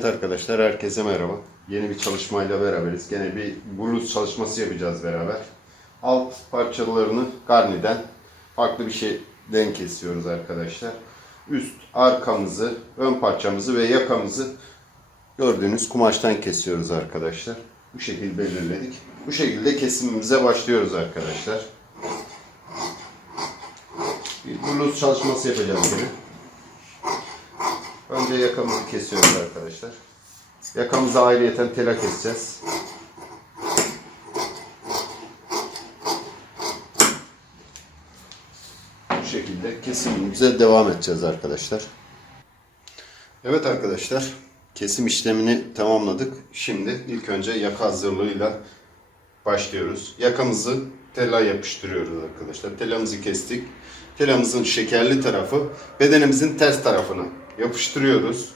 Evet arkadaşlar herkese merhaba. Yeni bir çalışmayla beraberiz. Gene bir bluz çalışması yapacağız beraber. Alt parçalarını garniden farklı bir şeyden kesiyoruz arkadaşlar. Üst arkamızı, ön parçamızı ve yakamızı gördüğünüz kumaştan kesiyoruz arkadaşlar. Bu şekilde belirledik. Bu şekilde kesimimize başlıyoruz arkadaşlar. Bir bluz çalışması yapacağız yine. Önce yakamızı kesiyoruz arkadaşlar. Yakamızı ayrıyeten tela keseceğiz. Bu şekilde kesimimize devam edeceğiz arkadaşlar. Evet arkadaşlar, kesim işlemini tamamladık. Şimdi ilk önce yaka hazırlığıyla başlıyoruz. Yakamızı tela yapıştırıyoruz arkadaşlar. Telamızı kestik. Telamızın şekerli tarafı bedenimizin ters tarafına yapıştırıyoruz.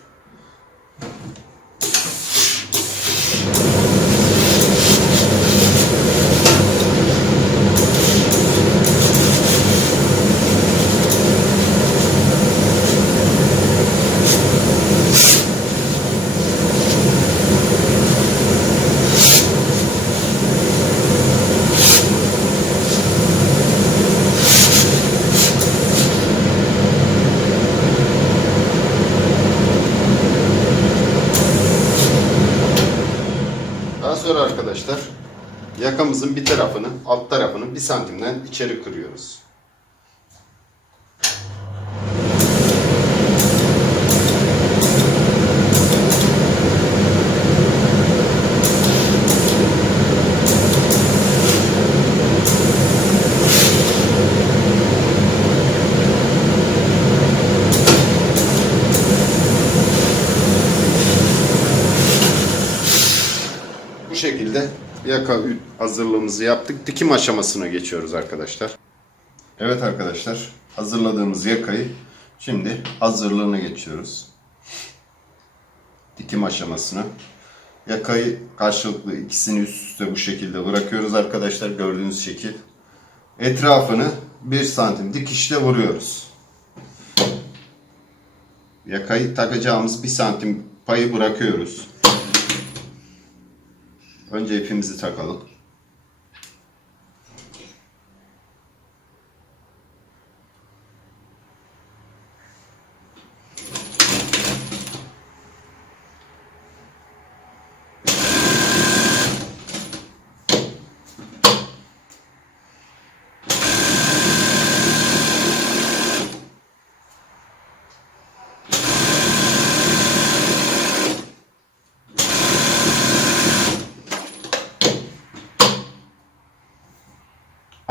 Daha sonra arkadaşlar yakamızın bir tarafını, alt tarafını bir santimden içeri kırıyoruz. Bu şekilde yaka hazırlığımızı yaptık. Dikim aşamasına geçiyoruz arkadaşlar. Evet arkadaşlar hazırladığımız yakayı şimdi hazırlığına geçiyoruz. Dikim aşamasına. Yakayı karşılıklı ikisini üst üste bu şekilde bırakıyoruz arkadaşlar gördüğünüz şekil. Etrafını 1 santim dikişle vuruyoruz. Yakayı takacağımız 1 santim payı bırakıyoruz. Önce ipimizi takalım.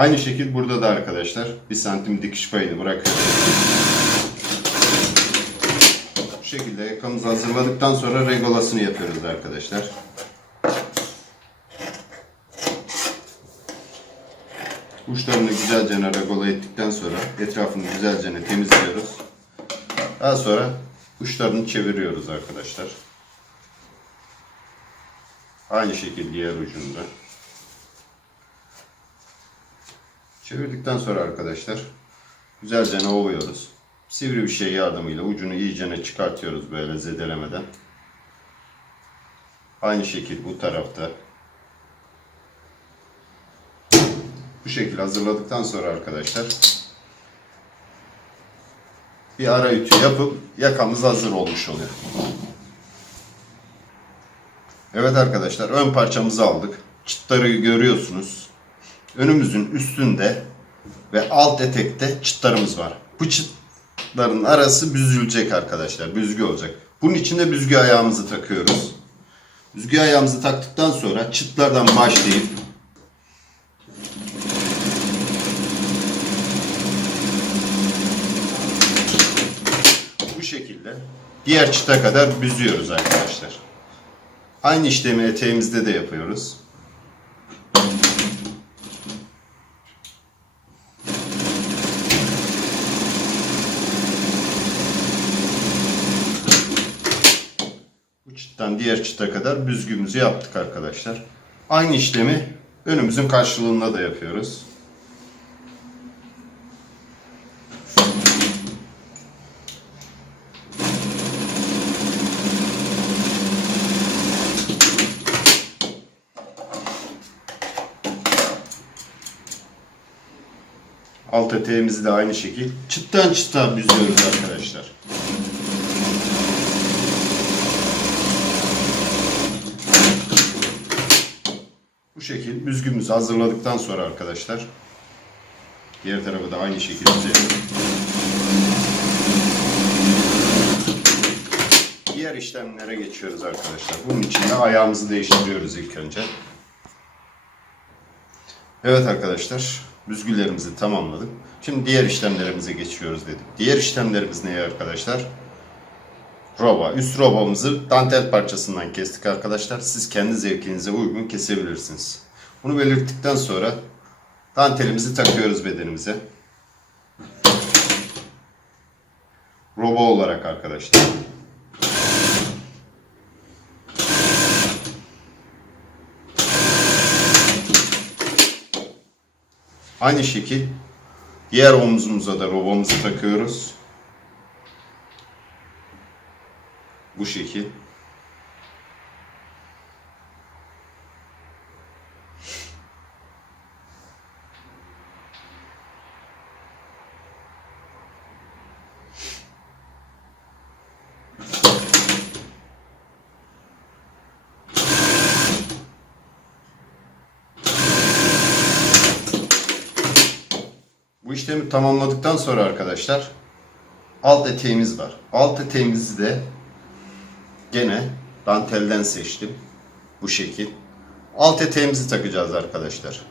Aynı şekil burada da arkadaşlar bir santim dikiş payını bırakıyoruz. Bu şekilde yakamızı hazırladıktan sonra regolasını yapıyoruz arkadaşlar. Uçlarını güzelce regola ettikten sonra etrafını güzelce temizliyoruz. Daha sonra uçlarını çeviriyoruz arkadaşlar. Aynı şekilde diğer ucunda. Çevirdikten sonra arkadaşlar güzelce ovuyoruz. Sivri bir şey yardımıyla ucunu iyicene çıkartıyoruz böyle zedelemeden. Aynı şekil bu tarafta. Bu şekil hazırladıktan sonra arkadaşlar bir ara ütü yapıp yakamız hazır olmuş oluyor. Evet arkadaşlar ön parçamızı aldık. Çıtları görüyorsunuz. Önümüzün üstünde ve alt etekte çıtlarımız var. Bu çıtların arası büzülecek arkadaşlar. Büzgü olacak. Bunun için de büzgü ayağımızı takıyoruz. Büzgü ayağımızı taktıktan sonra çıtlardan başlayıp bu şekilde diğer çıta kadar büzüyoruz arkadaşlar. Aynı işlemi eteğimizde de yapıyoruz. diğer çıta kadar büzgümüzü yaptık arkadaşlar. Aynı işlemi önümüzün karşılığında da yapıyoruz. Alt eteğimizi de aynı şekil çıttan çıta büzüyoruz arkadaşlar. Şekil büzgümüzü hazırladıktan sonra arkadaşlar diğer tarafı da aynı şekilde büzelim. Diğer işlemlere geçiyoruz arkadaşlar. Bunun için de ayağımızı değiştiriyoruz ilk önce. Evet arkadaşlar, büzgülerimizi tamamladık. Şimdi diğer işlemlerimize geçiyoruz dedik. Diğer işlemlerimiz ne arkadaşlar? Roba. Üst robamızı dantel parçasından kestik arkadaşlar. Siz kendi zevkinize uygun kesebilirsiniz. Bunu belirttikten sonra dantelimizi takıyoruz bedenimize. Roba olarak arkadaşlar. Aynı şekil diğer omzumuza da robamızı takıyoruz. Bu şekil. Bu işlemi tamamladıktan sonra arkadaşlar alt eteğimiz var. Alt eteğimizi de gene dantelden seçtim. Bu şekil. Alt eteğimizi takacağız arkadaşlar.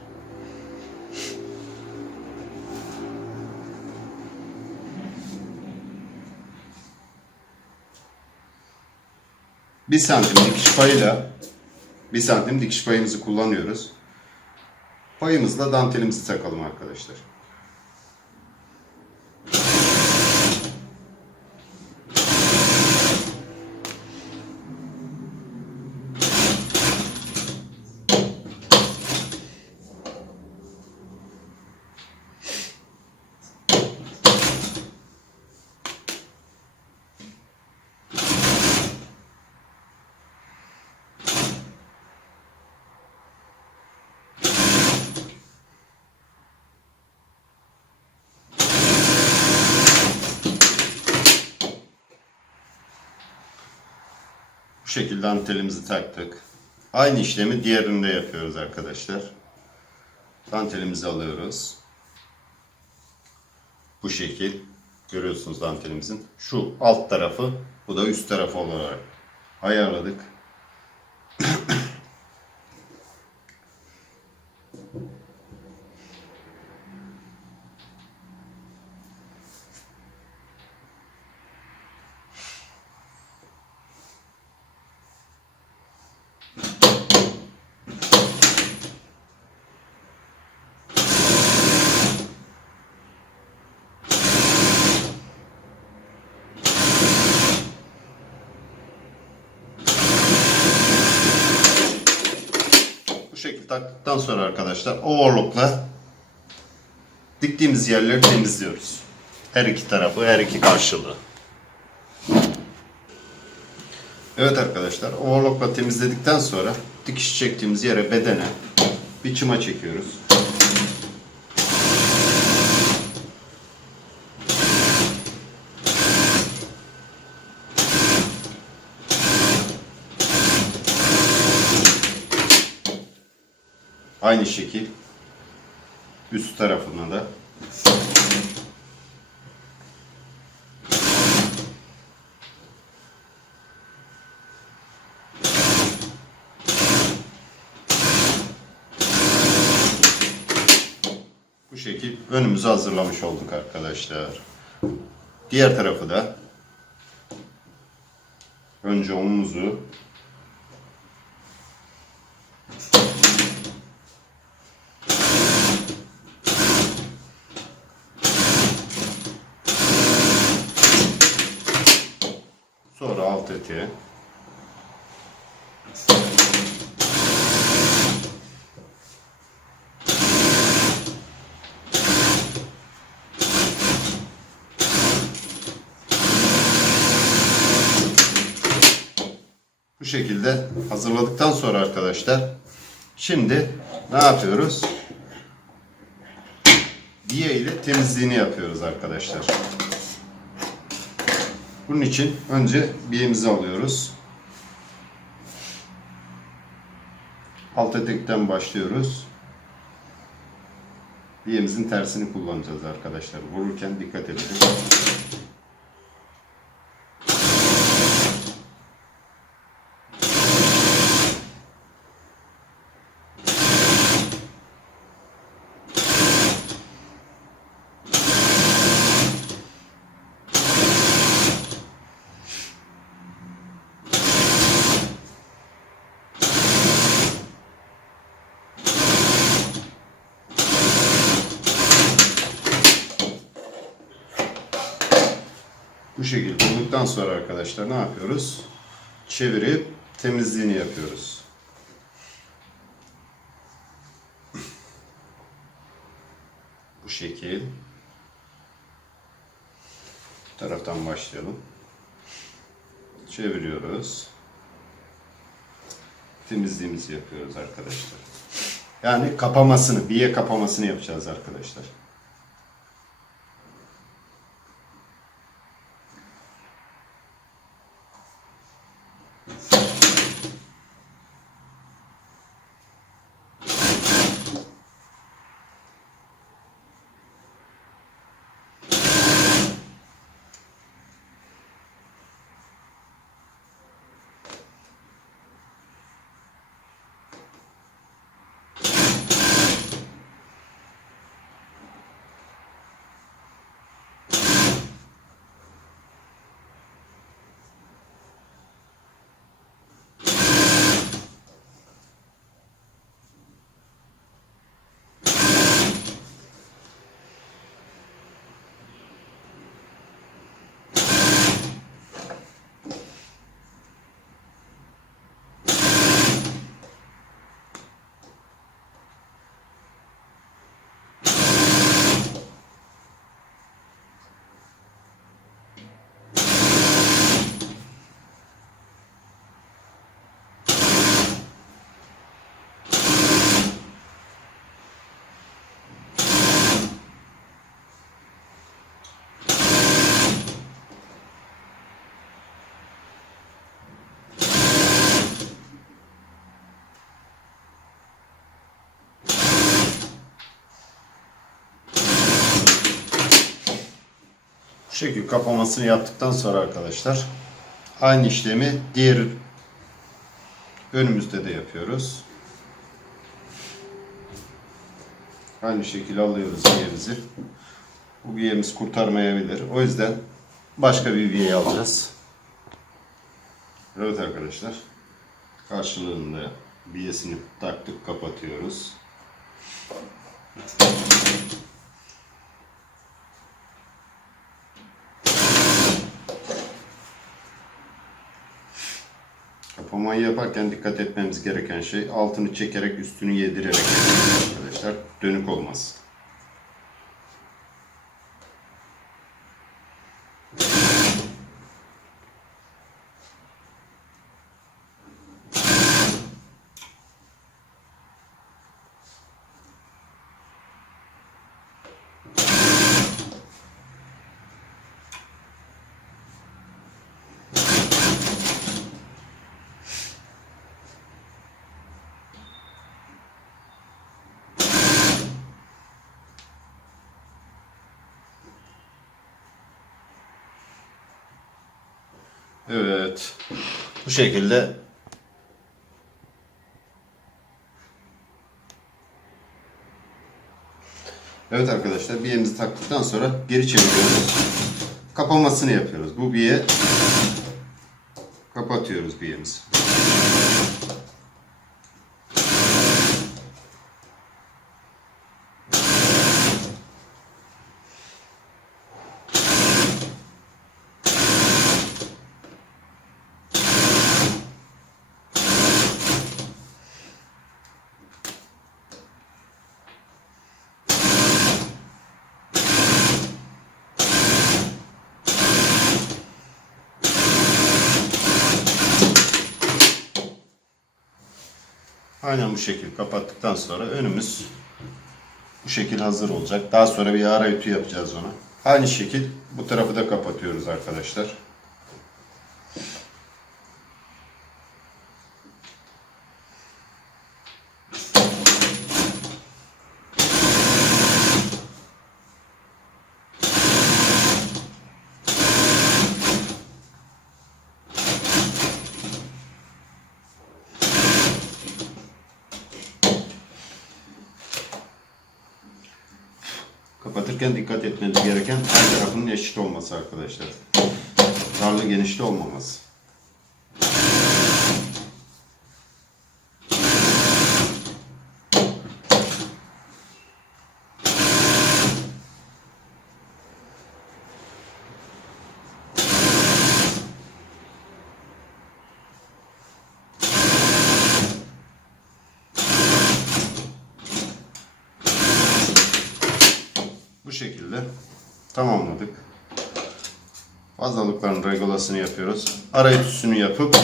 Bir santim dikiş payıyla bir santim dikiş payımızı kullanıyoruz. Payımızla dantelimizi takalım arkadaşlar. Bu şekilde dantelimizi taktık. Aynı işlemi diğerinde yapıyoruz arkadaşlar. Dantelimizi alıyoruz. Bu şekil. Görüyorsunuz dantelimizin. Şu alt tarafı, bu da üst tarafı olarak ayarladık. Bu şekilde taktıktan sonra arkadaşlar overlockla diktiğimiz yerleri temizliyoruz. Her iki tarafı, her iki karşılığı. Evet arkadaşlar, overlockla temizledikten sonra dikiş çektiğimiz yere bedene bir çıma çekiyoruz. Aynı şekil üst tarafına da bu şekil önümüzü hazırlamış olduk arkadaşlar. Diğer tarafı da önce omuzu Sonra alt eteğe. Bu şekilde hazırladıktan sonra arkadaşlar şimdi ne yapıyoruz? biye ile temizliğini yapıyoruz arkadaşlar. Bunun için önce biyemizi alıyoruz. Alt etekten başlıyoruz. Biyemizin tersini kullanacağız arkadaşlar. Vururken dikkat edin. Bu şekilde olduktan sonra arkadaşlar ne yapıyoruz? Çevirip temizliğini yapıyoruz. Bu şekil. Bu taraftan başlayalım. Çeviriyoruz. Temizliğimizi yapıyoruz arkadaşlar. Yani kapamasını, biye kapamasını yapacağız arkadaşlar. Bu şekil kapamasını yaptıktan sonra arkadaşlar aynı işlemi diğer önümüzde de yapıyoruz. Aynı şekilde alıyoruz biyemizi. Bu biyemiz kurtarmayabilir. O yüzden başka bir biye alacağız. Evet arkadaşlar. Karşılığında biyesini taktık kapatıyoruz. Kapamayı yaparken dikkat etmemiz gereken şey altını çekerek üstünü yedirerek arkadaşlar. Dönük olmaz. Evet. Bu şekilde Evet arkadaşlar biyemizi taktıktan sonra geri çeviriyoruz. Kapamasını yapıyoruz. Bu biye kapatıyoruz biyemizi. Aynen bu şekilde kapattıktan sonra önümüz Bu şekil hazır olacak. Daha sonra bir ara ütü yapacağız ona. Aynı şekil bu tarafı da kapatıyoruz arkadaşlar. Kapatırken dikkat etmeniz gereken her tarafının eşit olması arkadaşlar. Darlı genişli olmaması. Bu şekilde tamamladık. Regulasını yapıyoruz. Ara ütüsünü yapıp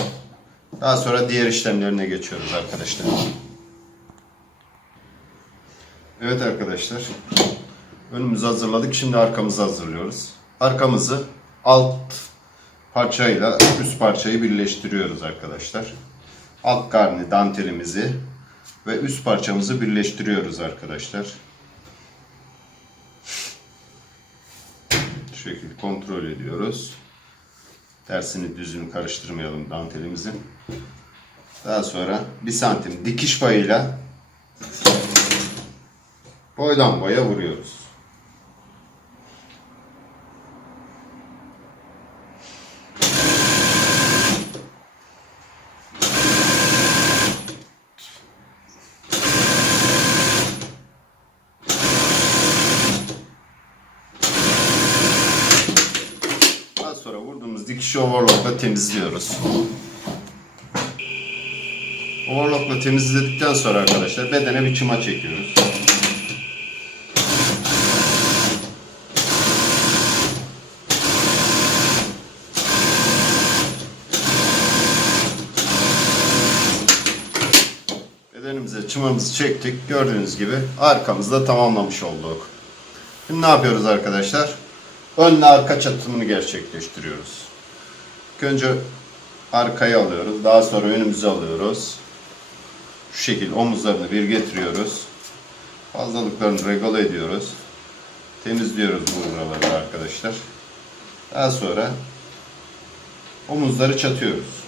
daha sonra diğer işlemlerine geçiyoruz arkadaşlar. Evet arkadaşlar. Önümüzü hazırladık. Şimdi arkamızı hazırlıyoruz. Arkamızı alt parçayla üst parçayı birleştiriyoruz arkadaşlar. Alt karni dantelimizi ve üst parçamızı birleştiriyoruz arkadaşlar. Şu şekilde kontrol ediyoruz. Tersini düzünü karıştırmayalım dantelimizin. Daha sonra bir santim dikiş payıyla boydan boya vuruyoruz. Daha sonra vurduğumuz dikişi overlockla temizliyoruz. Overlockla temizledikten sonra arkadaşlar bedene bir çıma çekiyoruz. Bedenimize çımamızı çektik. Gördüğünüz gibi arkamızda tamamlamış olduk. Şimdi ne yapıyoruz arkadaşlar? Önle arka çatımını gerçekleştiriyoruz. Önce arkayı alıyoruz. Daha sonra önümüzü alıyoruz. Şu şekil omuzlarını bir getiriyoruz. Fazlalıklarını regale ediyoruz. Temizliyoruz bu buraları arkadaşlar. Daha sonra omuzları çatıyoruz.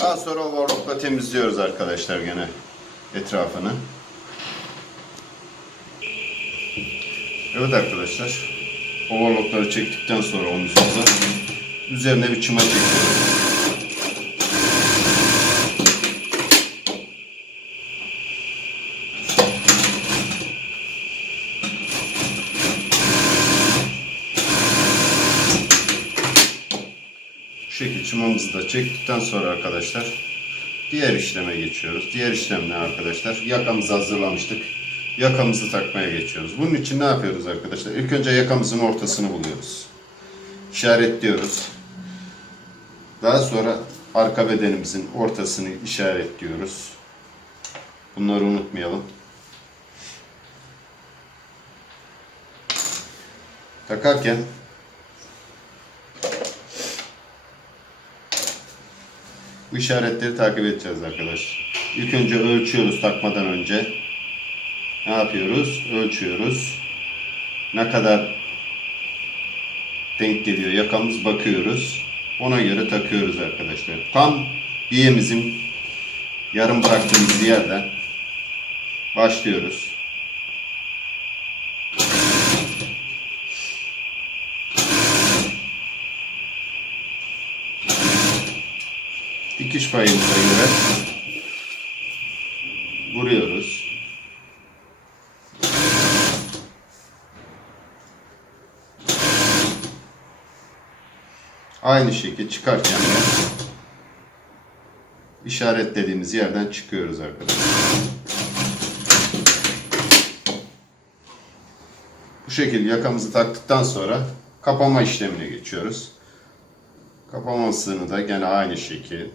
Daha sonra overlockla temizliyoruz arkadaşlar gene etrafını. Evet arkadaşlar. Overlockları çektikten sonra omuzumuza üzerine bir çıma çekiyoruz. Şu şekilde çımamızı da çektikten sonra arkadaşlar diğer işleme geçiyoruz. Diğer işlem ne arkadaşlar? Yakamızı hazırlamıştık. Yakamızı takmaya geçiyoruz. Bunun için ne yapıyoruz arkadaşlar? İlk önce yakamızın ortasını buluyoruz. İşaretliyoruz. Daha sonra arka bedenimizin ortasını işaretliyoruz. Bunları unutmayalım. Takarken Bu işaretleri takip edeceğiz arkadaşlar. İlk önce ölçüyoruz takmadan önce. Ne yapıyoruz? Ölçüyoruz. Ne kadar denk geliyor yakamız bakıyoruz. Ona göre takıyoruz arkadaşlar. Tam biyemizin yarım bıraktığımız yerden başlıyoruz. dikiş payımıza göre vuruyoruz. Aynı şekilde çıkarken de işaretlediğimiz yerden çıkıyoruz arkadaşlar. Bu şekilde yakamızı taktıktan sonra kapama işlemine geçiyoruz. Kapamasını da gene aynı şekil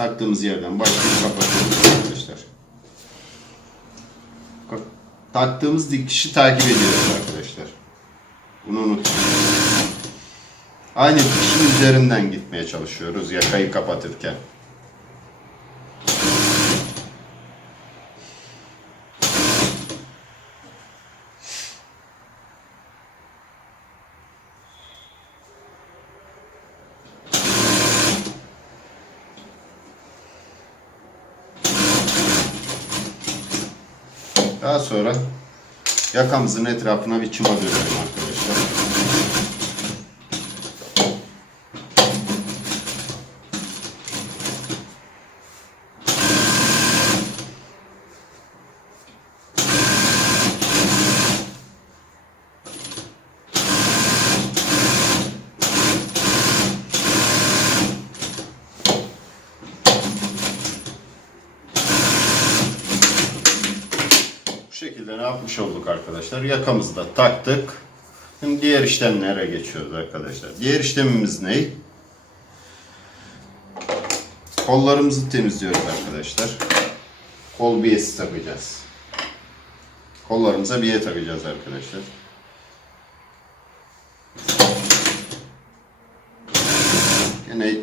taktığımız yerden başlayıp kapatıyoruz arkadaşlar. Taktığımız dikişi takip ediyoruz arkadaşlar. Bunu unutmayın. Aynı dikişin üzerinden gitmeye çalışıyoruz yakayı kapatırken. Daha sonra yakamızın etrafına bir çıma dönelim arkadaşlar. Bu şekilde ne yapmış olduk arkadaşlar? Yakamızı da taktık. Şimdi diğer işlemlere geçiyoruz arkadaşlar. Diğer işlemimiz ne? Kollarımızı temizliyoruz arkadaşlar. Kol biyesi takacağız. Kollarımıza biye takacağız arkadaşlar. Yine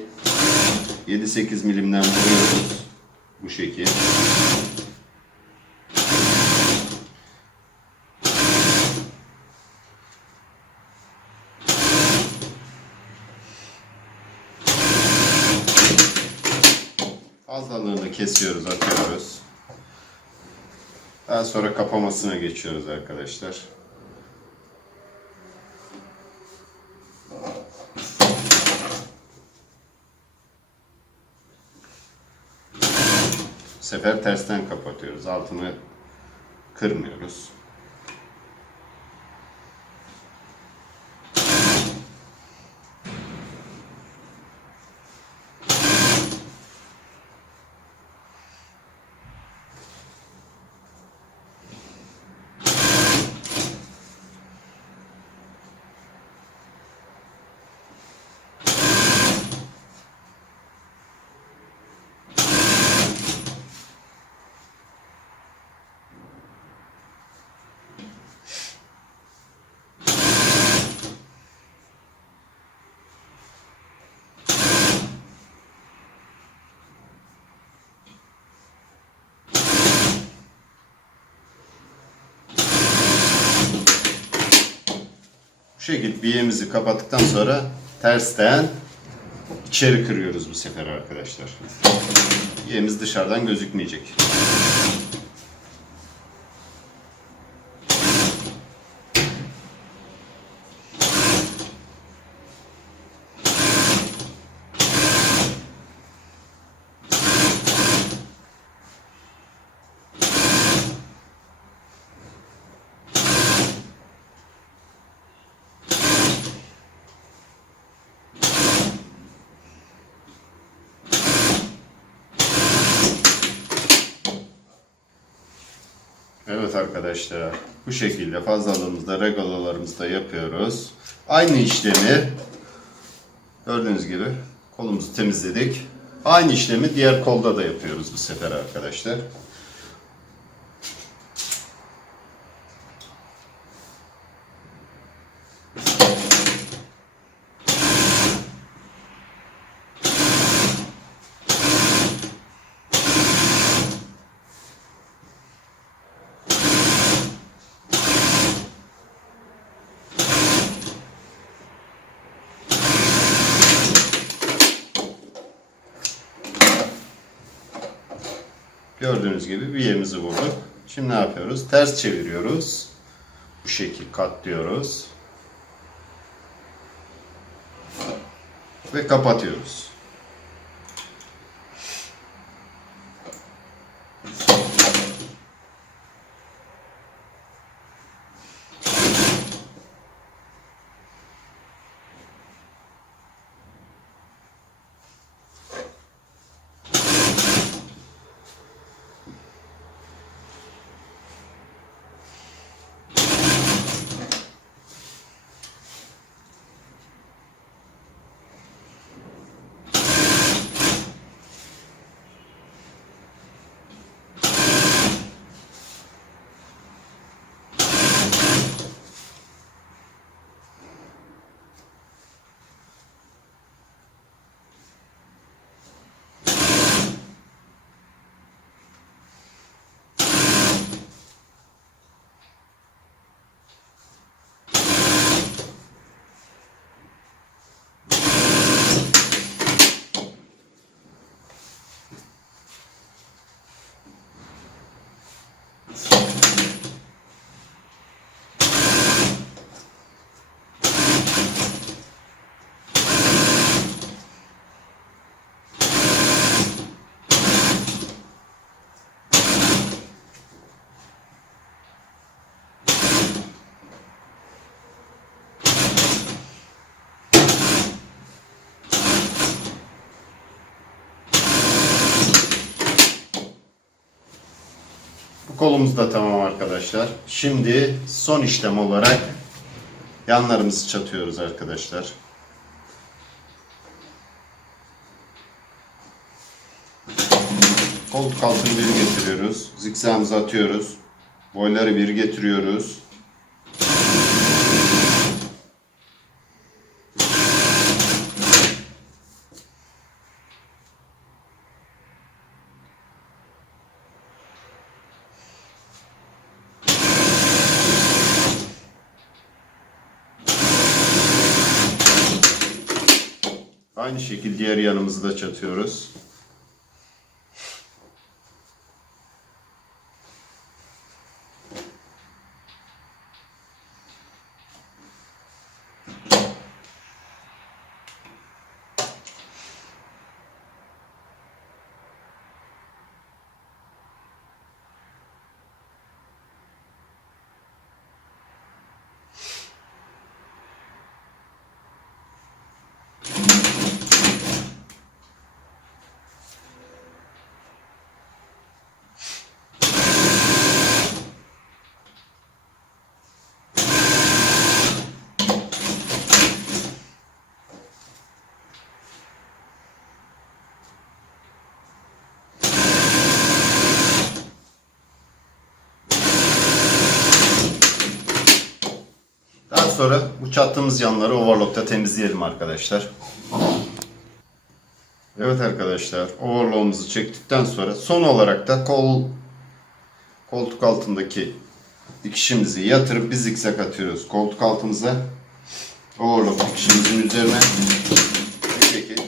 7-8 milimden vuruyoruz. Bu şekil. Kesiyoruz, atıyoruz. Daha sonra kapamasına geçiyoruz arkadaşlar. Bu sefer tersten kapatıyoruz. Altını kırmıyoruz. Şekilde biyemizi kapattıktan sonra tersten içeri kırıyoruz bu sefer arkadaşlar. Biyemiz dışarıdan gözükmeyecek. Evet arkadaşlar bu şekilde fazlalığımızda regalalarımızda yapıyoruz. Aynı işlemi gördüğünüz gibi kolumuzu temizledik. Aynı işlemi diğer kolda da yapıyoruz bu sefer arkadaşlar. Gördüğünüz gibi bir yerimizi vurduk. Şimdi ne yapıyoruz? Ters çeviriyoruz. Bu şekil katlıyoruz. Ve kapatıyoruz. Kolumuz da tamam arkadaşlar. Şimdi son işlem olarak yanlarımızı çatıyoruz arkadaşlar. Koltuk altını bir getiriyoruz. Zikzağımızı atıyoruz. Boyları bir getiriyoruz. Şekilde diğer yanımızı da çatıyoruz. Daha sonra bu çattığımız yanları overlock'ta temizleyelim arkadaşlar. Evet arkadaşlar overlock'umuzu çektikten sonra son olarak da kol koltuk altındaki dikişimizi yatırıp bir zikzak atıyoruz koltuk altımıza. Overlock dikişimizin üzerine bu şekil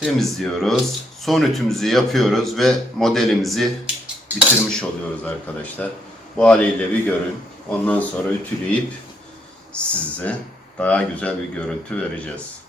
temizliyoruz. Son ütümüzü yapıyoruz ve modelimizi bitirmiş oluyoruz arkadaşlar. Bu haliyle bir görün. Ondan sonra ütüleyip size daha güzel bir görüntü vereceğiz.